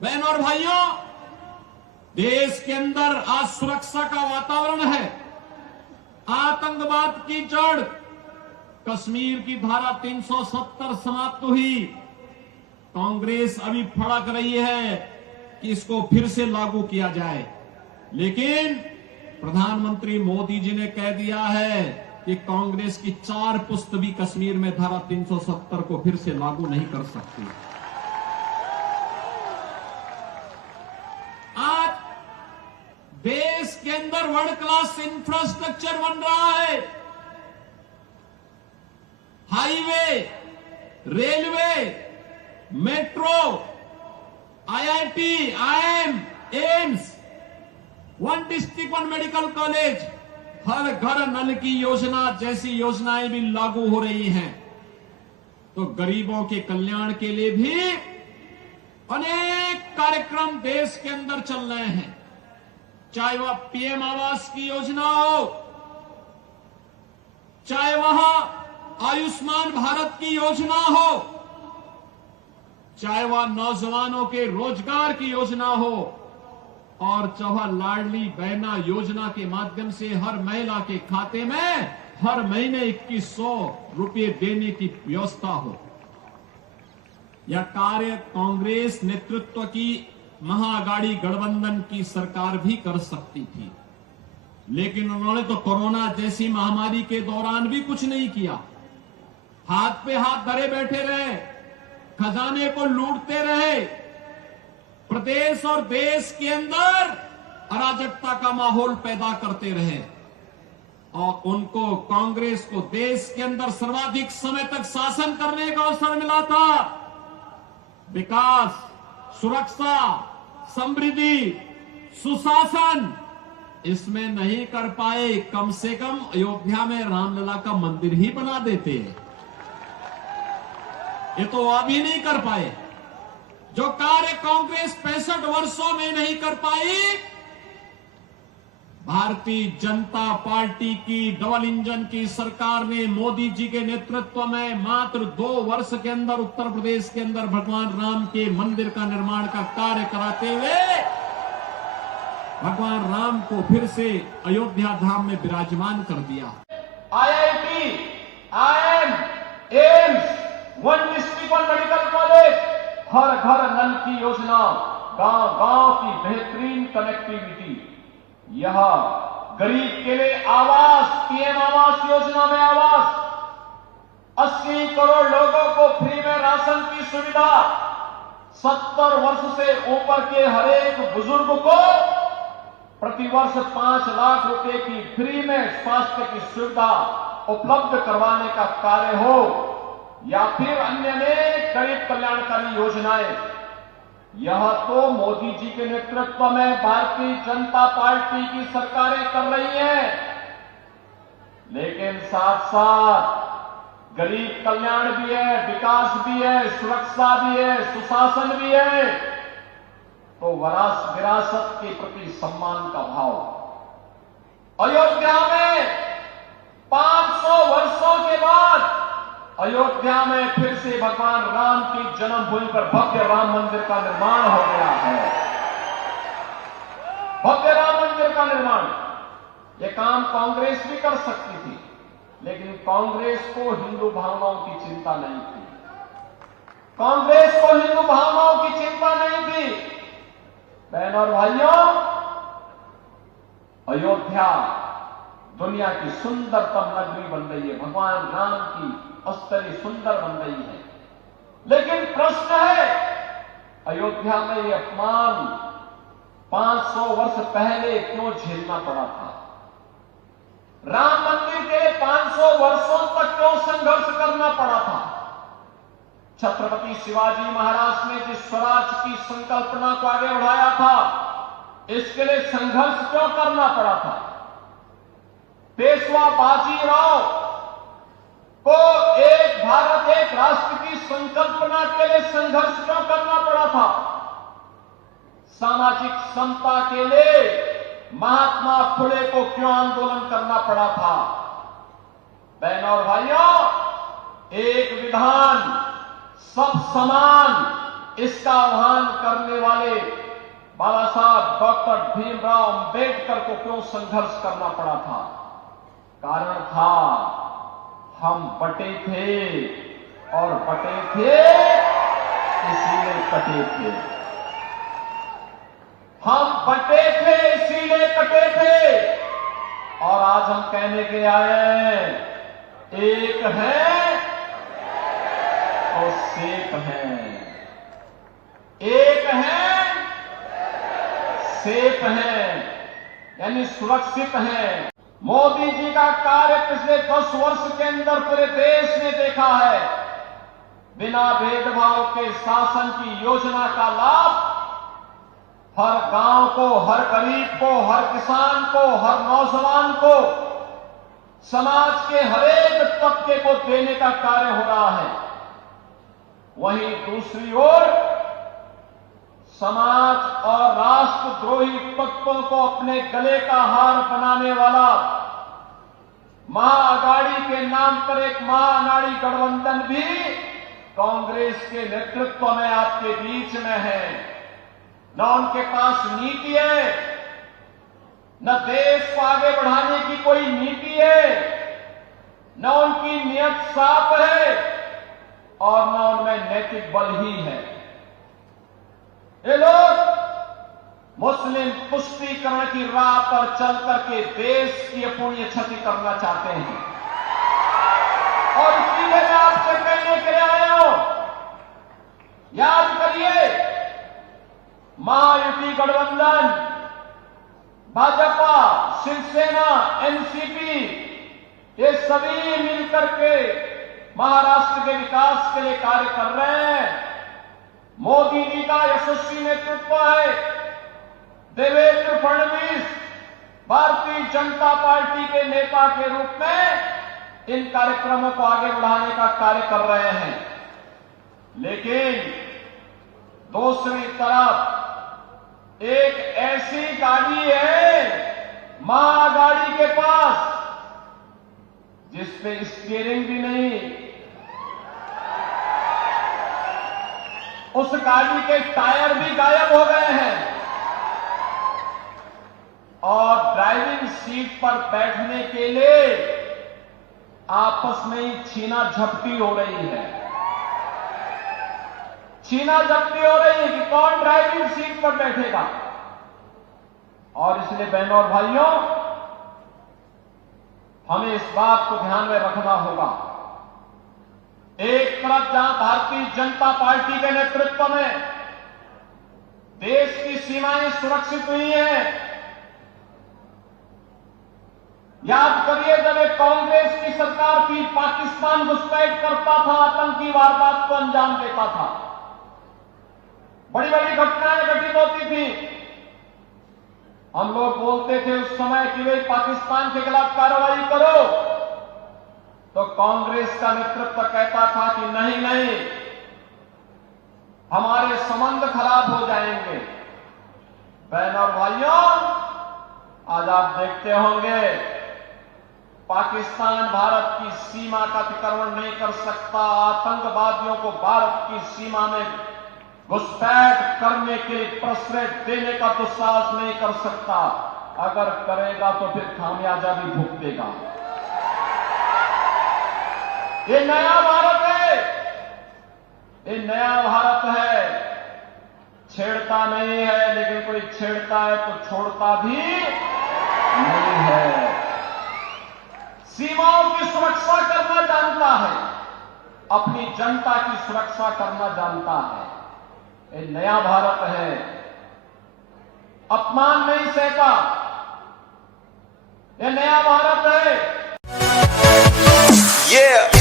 बहन और भाइयों, देश के अंदर आज सुरक्षा का वातावरण है। आतंकवाद की जड़ कश्मीर की धारा 370 समाप्त हुई। कांग्रेस अभी फड़क रही है कि इसको फिर से लागू किया जाए, लेकिन प्रधानमंत्री मोदी जी ने कह दिया है कि कांग्रेस की 4 पुश्त भी कश्मीर में धारा 370 को फिर से लागू नहीं कर सकती। आज देश के अंदर वर्ल्ड क्लास इंफ्रास्ट्रक्चर बन रहा है। Highway, railway, metro, IIT, IIM, AIIMS, 1 district 1 medical college, हर घर नल की योजना जैसी योजनाएं भी लागू हो रही हैं। तो गरीबों के कल्याण के लिए भी अनेक कार्यक्रम देश के अंदर चल रहे हैं। चाहे वह पीएम आवास की योजना हो, चाहे वह आयुष्मान भारत की योजना हो, चाहे वह नौजवानों के रोजगार की योजना हो, और चाहे लाडली बहना योजना के माध्यम से हर महिला के खाते में हर महीने 2100 रुपए देने की व्यवस्था हो। यह कार्य कांग्रेस नेतृत्व की महाअघाड़ी गठबंधन की सरकार भी कर सकती थी, लेकिन उन्होंने तो कोरोना जैसी महामारी के दौरान भी कुछ नहीं किया। हाथ पे हाथ धरे बैठे रहे, खजाने को लूटते रहे, प्रदेश और देश के अंदर अराजकता का माहौल पैदा करते रहे, और उनको कांग्रेस को देश के अंदर सर्वाधिक समय तक शासन करने का अवसर मिला था। विकास, सुरक्षा, समृद्धि, सुशासन इसमें नहीं कर पाए। कम से कम अयोध्या में रामलला का मंदिर ही बना देते, ये तो अभी नहीं कर पाए। जो कार्य कांग्रेस 65 वर्षों में नहीं कर पाई, भारतीय जनता पार्टी की डबल इंजन की सरकार ने मोदी जी के नेतृत्व में मात्र 2 वर्ष के अंदर उत्तर प्रदेश के अंदर भगवान राम के मंदिर का निर्माण का कार्य कराते हुए भगवान राम को फिर से अयोध्या धाम में विराजमान कर दिया। IIT, IIM, AIIMS, 1 district 1 medical college, हर घर नल की योजना, गांव-गांव की बेहतरीन कनेक्टिविटी, यह गरीब के लिए आवास, पीएम आवास योजना में आवास, 80 करोड़ लोगों को फ्री में राशन की सुविधा, 70 वर्ष से ऊपर के हर एक बुजुर्ग को प्रतिवर्ष 5 लाख रुपए की फ्री में स्वास्थ्य की सुविधा उपलब्ध करवाने का कार्य हो, या फिर अन्य अनेक गरीब कल्याणकारी योजनाएं, यह तो मोदी जी के नेतृत्व में भारतीय जनता पार्टी की सरकारें कर रही हैं। लेकिन साथ साथ गरीब कल्याण भी है, विकास भी है, सुरक्षा भी है, सुशासन भी है, तो विरासत के प्रति सम्मान का भाव। अयोध्या में 500 वर्षों के बाद अयोध्या में फिर से भगवान राम की जन्मभूमि पर भव्य राम मंदिर का निर्माण हो गया है। भव्य राम मंदिर का निर्माण, यह काम कांग्रेस भी कर सकती थी, लेकिन कांग्रेस को हिंदू भावनाओं की चिंता नहीं थी। कांग्रेस को हिंदू भावनाओं की चिंता नहीं थी। बहन और भाइयों, अयोध्या दुनिया की सुंदरतम नगरी बन रही है, भगवान राम की स्थली सुंदर बन रही है, लेकिन प्रश्न है, अयोध्या में यह अपमान 500 वर्ष पहले क्यों झेलना पड़ा था? राम मंदिर के 500 वर्षों तक क्यों संघर्ष करना पड़ा था? छत्रपति शिवाजी महाराज ने जिस स्वराज की संकल्पना को आगे बढ़ाया था, इसके लिए संघर्ष क्यों करना पड़ा था? पेशवा बाजीराव को एक भारत एक राष्ट्र की संकल्पना के लिए संघर्ष क्यों करना पड़ा था? सामाजिक समता के लिए महात्मा फुले को क्यों आंदोलन करना पड़ा था? बहनों और भाइयों, एक विधान, सब समान, इसका आह्वान करने वाले बाबा साहब डॉक्टर भीमराव अंबेडकर को क्यों संघर्ष करना पड़ा था? कारण था हम बटे थे और बटे थे इसीलिए कटे थे। हम बटे थे इसीलिए कटे थे। और आज हम कहने के आए एक है तो सेफ है, एक है सेफ है, यानी सुरक्षित है। मोदी जी का कार्य पिछले 10 वर्ष के अंदर पूरे देश ने देखा है। बिना भेदभाव के शासन की योजना का लाभ हर गांव को, हर गरीब को, हर किसान को, हर नौजवान को, समाज के हरेक तबके को देने का कार्य हो रहा है। वहीं दूसरी ओर समाज और राष्ट्रद्रोही तत्वों को अपने गले का हार बनाने वाला महाअघाड़ी के नाम पर एक महाअघाड़ी गठबंधन भी कांग्रेस के नेतृत्व में आपके बीच में है। न उनके पास नीति है, न देश को आगे बढ़ाने की कोई नीति है, न उनकी नियत साफ है और न उनमें नैतिक बल ही है। ये लोग मुस्लिम तुष्टीकरण की राह पर चल करके देश की अपूर्णीय क्षति करना चाहते हैं। और इसीलिए मैं आपसे कहने के लिए आया हूं, याद करिए, महायुति गठबंधन, भाजपा, शिवसेना, एनसीपी, ये सभी मिलकर के महाराष्ट्र के विकास के लिए कार्य कर रहे हैं। मोदी जी का यशस्वी नेतृत्व है। देवेंद्र फडणवीस भारतीय जनता पार्टी के नेता के रूप में इन कार्यक्रमों को आगे बढ़ाने का कार्य कर रहे हैं। लेकिन दूसरी तरफ एक ऐसी गाड़ी है महाअघाड़ी के पास जिस पे स्टीयरिंग भी नहीं, उस गाड़ी के टायर भी गायब हो गए हैं और ड्राइविंग सीट पर बैठने के लिए आपस में ही छीना झपटी हो रही है। छीना झपटी हो रही है कि कौन ड्राइविंग सीट पर बैठेगा। और इसलिए बहनों और भाइयों, हमें इस बात को ध्यान में रखना होगा। एक तरफ जहां भारतीय जनता पार्टी के नेतृत्व में देश की सीमाएं सुरक्षित हुई हैं, याद करिए जब एक कांग्रेस की सरकार थी, पाकिस्तान घुसपैठ करता था, आतंकी वारदात को अंजाम देता था, बड़ी बड़ी घटनाएं घटित होती थी। हम लोग बोलते थे उस समय कि भाई पाकिस्तान के खिलाफ कार्रवाई करो, तो कांग्रेस का नेतृत्व कहता था कि नहीं नहीं, हमारे संबंध खराब हो जाएंगे। बहनों और भाइयों, आज आप देखते होंगे पाकिस्तान भारत की सीमा का अतिक्रमण नहीं कर सकता, आतंकवादियों को भारत की सीमा में घुसपैठ करने के लिए प्रश्रय देने का दुस्साहस नहीं कर सकता। अगर करेगा तो फिर खामियाजा भी भुगतेगा। ये नया भारत है, ये नया भारत है। छेड़ता नहीं है, लेकिन कोई छेड़ता है तो छोड़ता भी नहीं है। सीमाओं की सुरक्षा करना जानता है, अपनी जनता की सुरक्षा करना जानता है। ये नया भारत है। अपमान नहीं सहता, ये नया भारत है। Yeah.